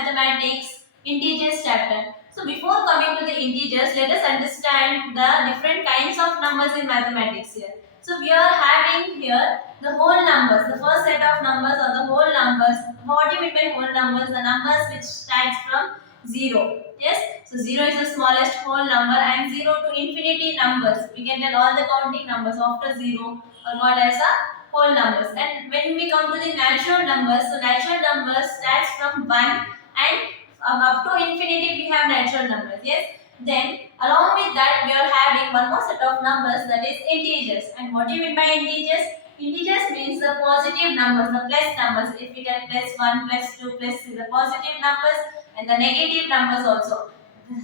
mathematics, integers chapter. So before coming to the integers, let us understand the different kinds of numbers in mathematics here. So we are having here the whole numbers, the first set of numbers or the whole numbers. What do you mean by whole numbers? The numbers which starts from 0. Yes, so 0 is the smallest whole number, and 0 to infinity numbers. We can tell all the counting numbers after 0 are called as a whole numbers. And when we come to the natural numbers, so natural numbers starts from 1 and up to infinity we have natural numbers. Yes, then along with that we are having one more set of numbers, that is integers. And what do you mean by integers? Integers means the positive numbers, the plus numbers. If we can plus 1, plus 2, plus 3, the positive numbers, and the negative numbers also.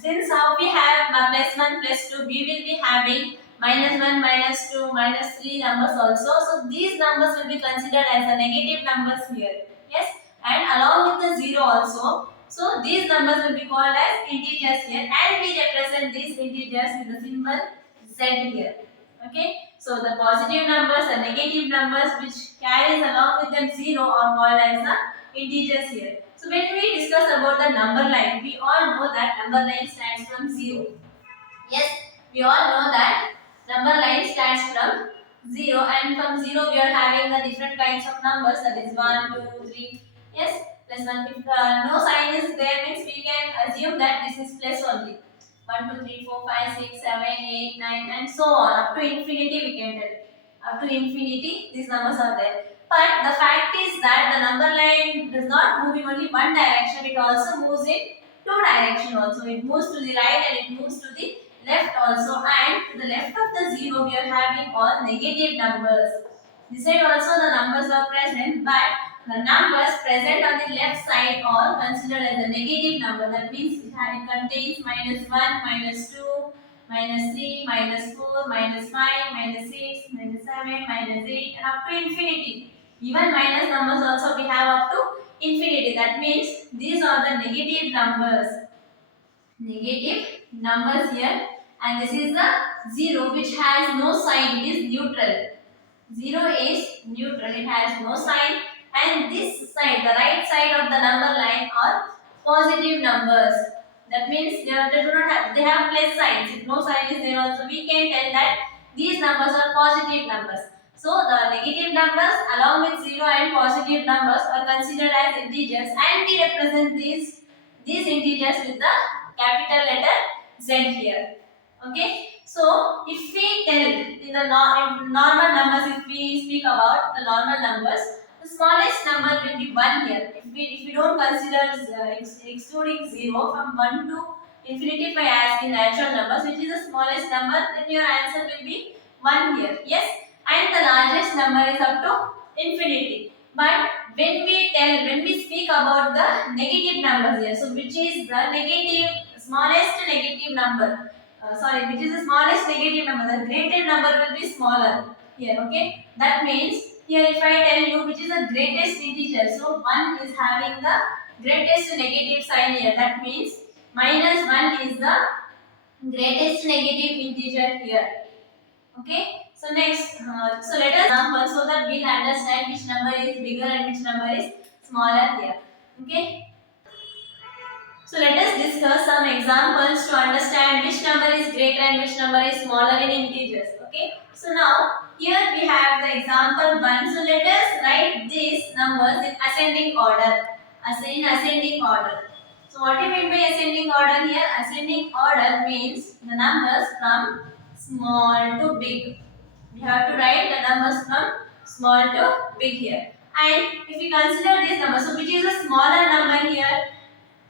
Since how we have plus 1, plus 2, we will be having minus 1, minus 2, minus 3 numbers also. So these numbers will be considered as the negative numbers here. Yes, and along with the 0 also. So these numbers will be called as integers here, and we represent these integers with the symbol Z here. Okay, so the positive numbers and negative numbers which carries along with them 0 are called as the integers here. So when we discuss about the number line, we all know that number line stands from 0. Yes, we all know that number line stands from 0, and from 0 we are having the different kinds of numbers, that is 1, 2, 3. Yes, plus 1. If no sign is there, means we can assume that this is plus only. 1, 2, 3, 4, 5, 6, 7, 8, 9, and so on. Up to infinity we can tell. Up to infinity these numbers are there. But the fact is that the number line does not move in only one direction, it also moves in two directions also. It moves to the right and it moves to the left also, and to the left of the 0 we are having all negative numbers. This side also the numbers are present, but the numbers present on the left side are considered as a negative number. That means it contains minus 1, minus 2, minus 3, minus 4, minus 5, minus 6, minus 7, minus 8, and up to infinity. Even minus numbers also we have up to infinity. That means these are the negative numbers. Negative numbers here, and this is the 0 which has no sign, it is neutral. 0 is neutral, it has no sign, and this side, the right side of the number line are positive numbers. That means they do not have, they have plus signs. If no sign is there also, we can tell that these numbers are positive numbers. So the negative numbers along with 0 and positive numbers are considered as integers, and we represent these integers with the capital letter Z here. Okay, so if we tell in the normal numbers, if we speak about the normal numbers, the smallest number will be 1 here. If we don't consider excluding 0 from 1 to infinity by as the natural numbers, which is the smallest number, then your answer will be 1 here. Yes, and the largest number is up to infinity. But when we speak about the negative numbers here, so which is the smallest negative number, which is the smallest negative number, the greatest number will be smaller here. Okay, that means here if I tell you which is the greatest integer, so 1 is having the greatest negative sign here. That means minus 1 is the greatest negative integer here. Okay, so next, so let us example so that we'll understand which number is bigger and which number is smaller here. Okay, so let us discuss some examples to understand which number is greater and which number is smaller in integers. Okay, so now here we have the example 1. So let us write these numbers in ascending order. Ascending order. So what do you mean by ascending order here? Ascending order means the numbers from small to big. We have to write the numbers from small to big here. And if we consider this number, so which is a smaller number here?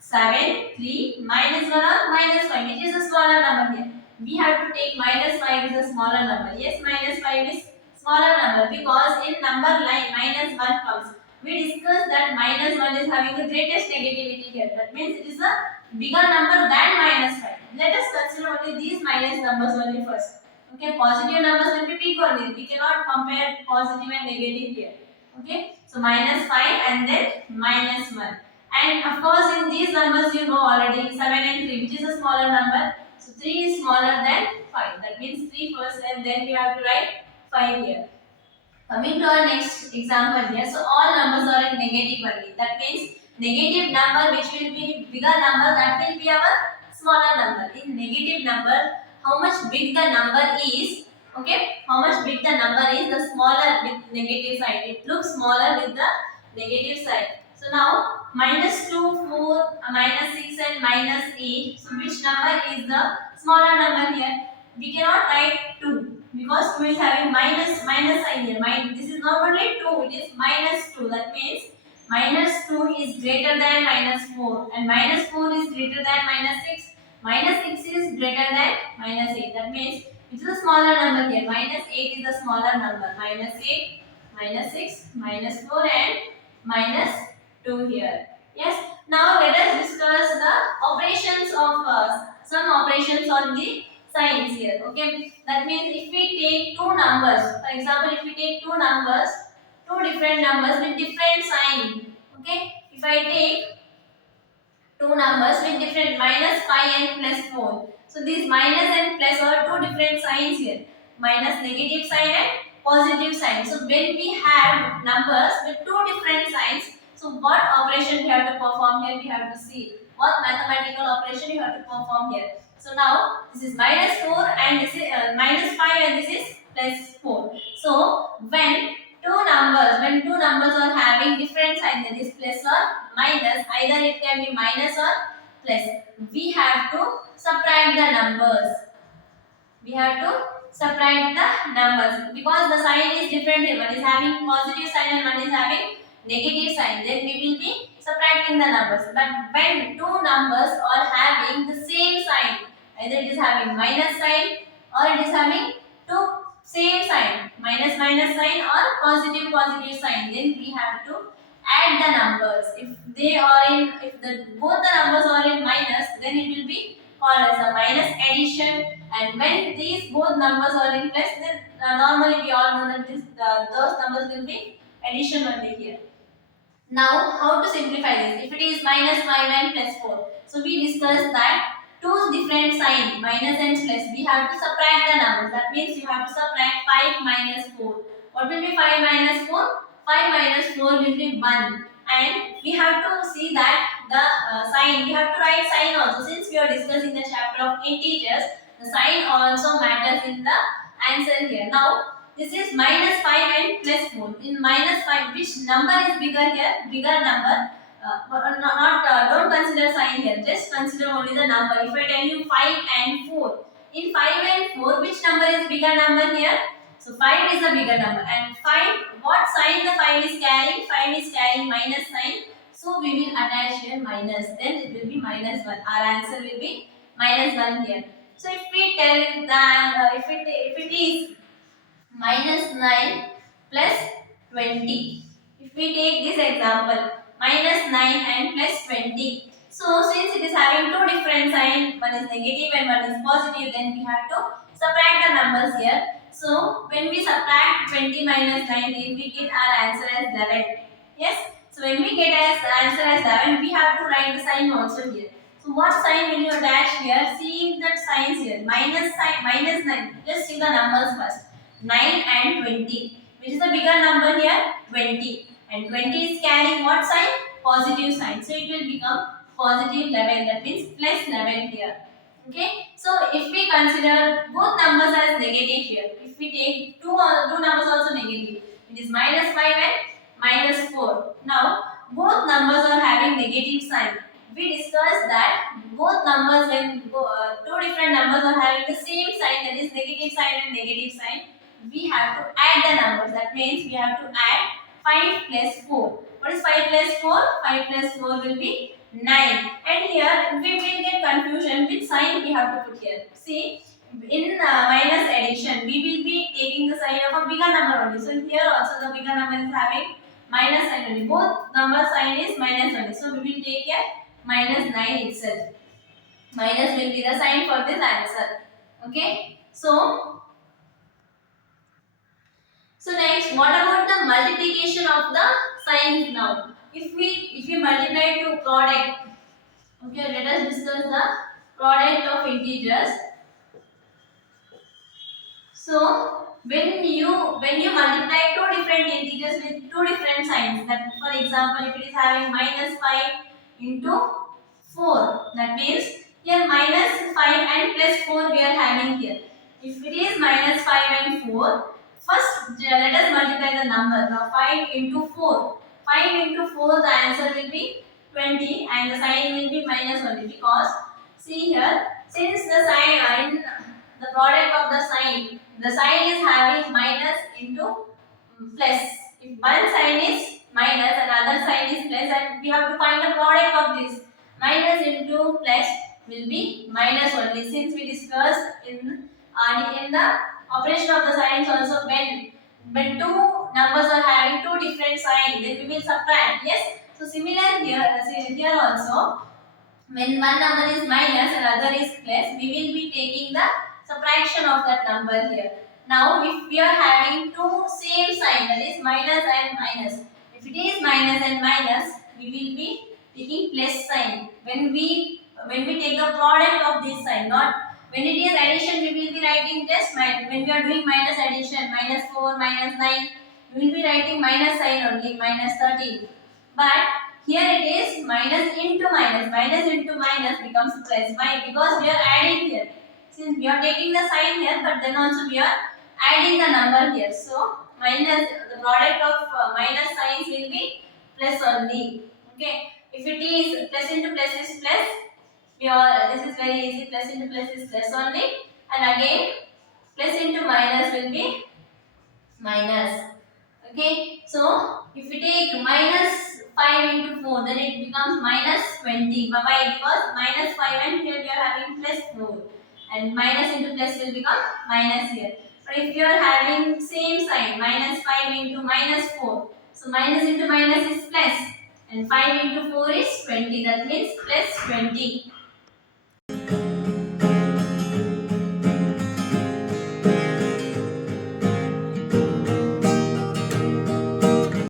7, 3, minus 1 or minus 5, which is a smaller number here. We have to take minus 5 is a smaller number. Yes, minus 5 is smaller number because in number line minus 1 comes. We discussed that minus 1 is having the greatest negativity here. That means it is a bigger number than minus 5. Let us consider only these minus numbers only first. Okay, positive numbers will be big only. We cannot compare positive and negative here. Okay, so minus 5 and then minus 1. And of course in these numbers you know already 7 and 3, which is a smaller number. So 3 is smaller than 5. That means 3 first and then we have to write 5 here. Coming to our next example here. So all numbers are in negative only. That means negative number which will be bigger number, that will be our smaller number. In negative number, how much big the number is, okay, how much big the number is, the smaller with negative sign. It looks smaller with the negative sign. So now minus 2, 4, minus 6 and minus 8. So which number is the smaller number here? We cannot write 2 because 2 is having minus sign here. This is not only 2, it is minus 2. That means minus 2 is greater than minus 4 and minus 4 is greater than minus 6. Minus 6 is greater than minus 8. That means which is a smaller number here? Minus 8 is the smaller number. Minus 8, minus 6, minus 4 and minus 2 here. Yes. Now let us discuss the operations of some operations on the signs here. Okay. That means if we take two numbers, for example, if we take two numbers, two different numbers with different sign. Okay. If I take two numbers with different minus 5 and plus 4. So these minus and plus are two different signs here. Minus negative sign and positive sign. So when we have numbers with two different signs, so what operation we have to perform here? We have to see what mathematical operation you have to perform here. So now this is minus 4 and this is minus 5 and this is plus 4. So when two numbers are having different signs, that is plus or minus, either it can be minus or plus, we have to subtract the numbers. We have to subtract the numbers because the sign is different here. One is having positive sign and one is having negative sign. Then we will be subtracting the numbers. But when two numbers are having the same sign, either it is having minus sign or it is having two same sign, minus sign or positive sign, then we have to add the numbers. If both the numbers are in minus, then it will be called as a minus addition. And when these both numbers are in plus, then normally we all know that those numbers will be addition only here. Now, how to simplify this? If it is minus 5 and plus 4, so we discussed that two different sign, minus and plus, we have to subtract the numbers. That means you have to subtract 5 minus 4. What will be 5 minus 4? 5 minus 4 will be 1. And we have to see that the sign, we have to write sign also. Since we are discussing the chapter of integers, the sign also matters in the answer here. Now, this is minus 5 and plus 4. In minus 5, which number is bigger here? Bigger number. Don't consider sign here. Just consider only the number. If I tell you 5 and 4. In 5 and 4, which number is bigger number here? So 5 is the bigger number. And 5, what sign the 5 is carrying? 5 is carrying minus sign. So we will attach here minus. Then it will be minus 1. Our answer will be minus 1 here. So if we tell that if it is minus 9 plus 20. If we take this example, minus 9 and plus 20. So since it is having two different signs, one is negative and one is positive, then we have to subtract the numbers here. So when we subtract 20 minus 9, then we get our answer as 11. Yes? So when we get as answer as 11, we have to write the sign also here. So what sign will you attach here? See the signs here. Minus sign, minus 9. Just see the numbers first. 9 and 20. Which is the bigger number here? 20. And 20 is carrying what sign? Positive sign. So it will become positive 11. That means plus 11 here. Okay. So if we consider both numbers as negative here. If we take two numbers also negative. It is minus 5 and minus 4. Now both numbers are having negative sign. We discussed that both numbers, when two different numbers are having the same sign, that is negative sign and negative sign, we have to add the numbers. That means we have to add 5 plus 4. What is 5 plus 4? 5 plus 4 will be 9. And here we will get confusion which sign we have to put here. See, in minus addition, we will be taking the sign of a bigger number only. So here also the bigger number is having minus sign only. Both number sign is minus only. So we will take here minus 9 itself. Minus will be the sign for this answer. Okay. So next, what about the multiplication of the signs now? If we multiply to product, okay, let us discuss the product of integers. So when you multiply two different integers with two different signs, that for example if it is having minus 5 into 4, that means here minus 5 and plus 4 we are having here. If it is minus 5 and 4, first let us multiply the number. Now 5 into 4, 5 into 4, the answer will be 20 and the sign will be minus only, because see here, since the sign in the product of the sign is having minus into plus. If one sign is minus and other sign is plus, and we have to find the product of this, minus into plus will be minus only, since we discussed in the operation of the signs also, when two numbers are having two different signs, then we will subtract. Yes. So similar here, here also, when one number is minus and other is plus, we will be taking the subtraction of that number here. Now, if we are having two same sign, that is minus and minus. If it is minus and minus, we will be taking plus sign. When we take the product of this sign, not when it is addition, we will be writing just minus. When we are doing minus addition, minus 4, minus 9, we will be writing minus sign only, minus 13. But here it is minus into minus. Minus into minus becomes plus. Why? Because we are adding here. Since we are taking the sign here, but then also we are adding the number here. So minus, the product of minus signs will be plus only. Okay. If it is plus into plus is plus, this is very easy. Plus into plus is plus only. And again plus into minus will be minus. Okay, so if we take minus 5 into 4, then it becomes minus 20. Why? Because minus 5 and here we are having plus 4. And minus into plus will become minus here. But if you are having same sign, minus 5 into minus 4. So minus into minus is plus. And 5 into 4 is 20. That means plus 20.